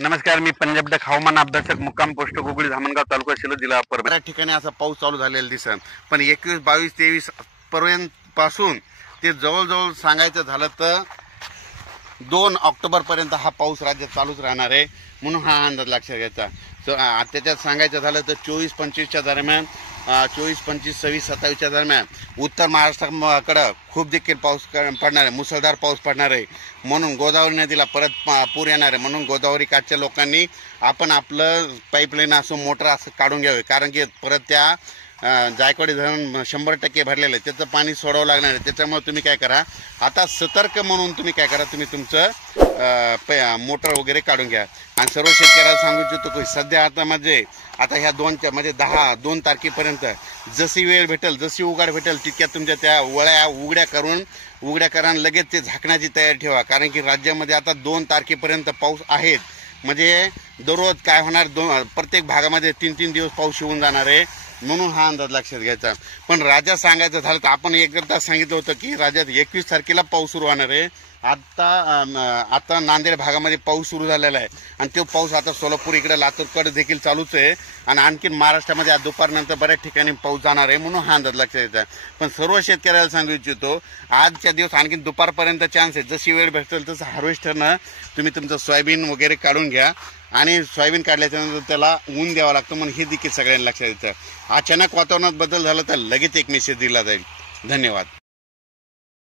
नमस्कार, मी पंजाब डक हवामान अभ्यासक मुक्काम पोस्ट गुगळी धामणगाव तालुका शिल्लोड जिल्हा परभणी. बऱ्याच ठिकाणी असा पाऊस चालू झालेला दिसत, पण 21, 22, 23 पर्यंत पासून ते जवळजवळ सांगायचं झालं तर 2 ऑक्टोबर पर्यंत हा पाऊस राज्यात चालूच राहणार आहे, म्हणून हा अंदाज लक्षात घ्यायचा. त्याच्यात सांगायचं झालं तर 24-25च्या दरम्यान, 24-25, 26-27च्या दरम्यान उत्तर महाराष्ट्राकडं खूप देखील पाऊस पडणार आहे, मुसळधार पाऊस पडणार आहे. म्हणून गोदावरी नदीला परत पूर येणार आहे. म्हणून गोदावरी काठच्या लोकांनी आपण आपलं पाईपलाईन असो, मोटर असं काढून घ्यावे, कारण की परत त्या जायकवाडी धरण 100% भरलेलं आहे, त्याचं पाणी सोडावं लागणार आहे. त्याच्यामुळे तुम्ही काय करा, आता सतर्क म्हणून तुम्ही काय करा, तुम्ही तुमचं मोटर वगैरे काढून घ्या. आणि सर्व शेतकऱ्याला सांगू इच्छितो की सध्या आता ह्या 2 तारखेपर्यंत जशी वेळ भेटेल, जशी उघाड भेटेल, तितक्या तुमच्या त्या वळ्या उघड्या करा, लगेच ते झाकण्याची तयारी ठेवा. कारण की राज्यामध्ये आता 2 तारखेपर्यंत पाऊस आहेत. म्हणजे दररोज काय होणार, प्रत्येक भागामध्ये 3-3 दिवस पाऊस येऊन जाणार आहे, म्हणून हा अंदाज लक्षात घ्यायचा. पण राज्यात सांगायचं झालं तर आपण एकदा सांगितलं होतं की राज्यात 21 तारखेला पाऊस सुरू होणार आहे. आता नांदेड भागामध्ये पाऊस सुरू झालेला आहे, आणि तो पाऊस आता सोलापूर इकडे लातूरकडे देखील चालूच आहे, आणि आणखीन महाराष्ट्रामध्ये आज दुपारनंतर बऱ्याच ठिकाणी पाऊस जाणार आहे, म्हणून हा अंदाज लक्षात घ्यायचा. पण सर्व शेतकऱ्याला सांगू इच्छितो, आजच्या दिवस आणखीन दुपारपर्यंत चान्स आहे. जशी वेळ भेटेल तसं हार्वेस्टरनं तुम्ही तुमचं सोयाबीन वगैरे काढून घ्या, आणि सोयाबीन काढल्याच्या नंतर त्याला ऊन द्यावं लागतं, म्हणून हे देखील सगळ्यांना लक्षात द्यायचं. अचानक वातावरणात बदल झाला तर लगेच एक मेसेज दिला जाईल. धन्यवाद.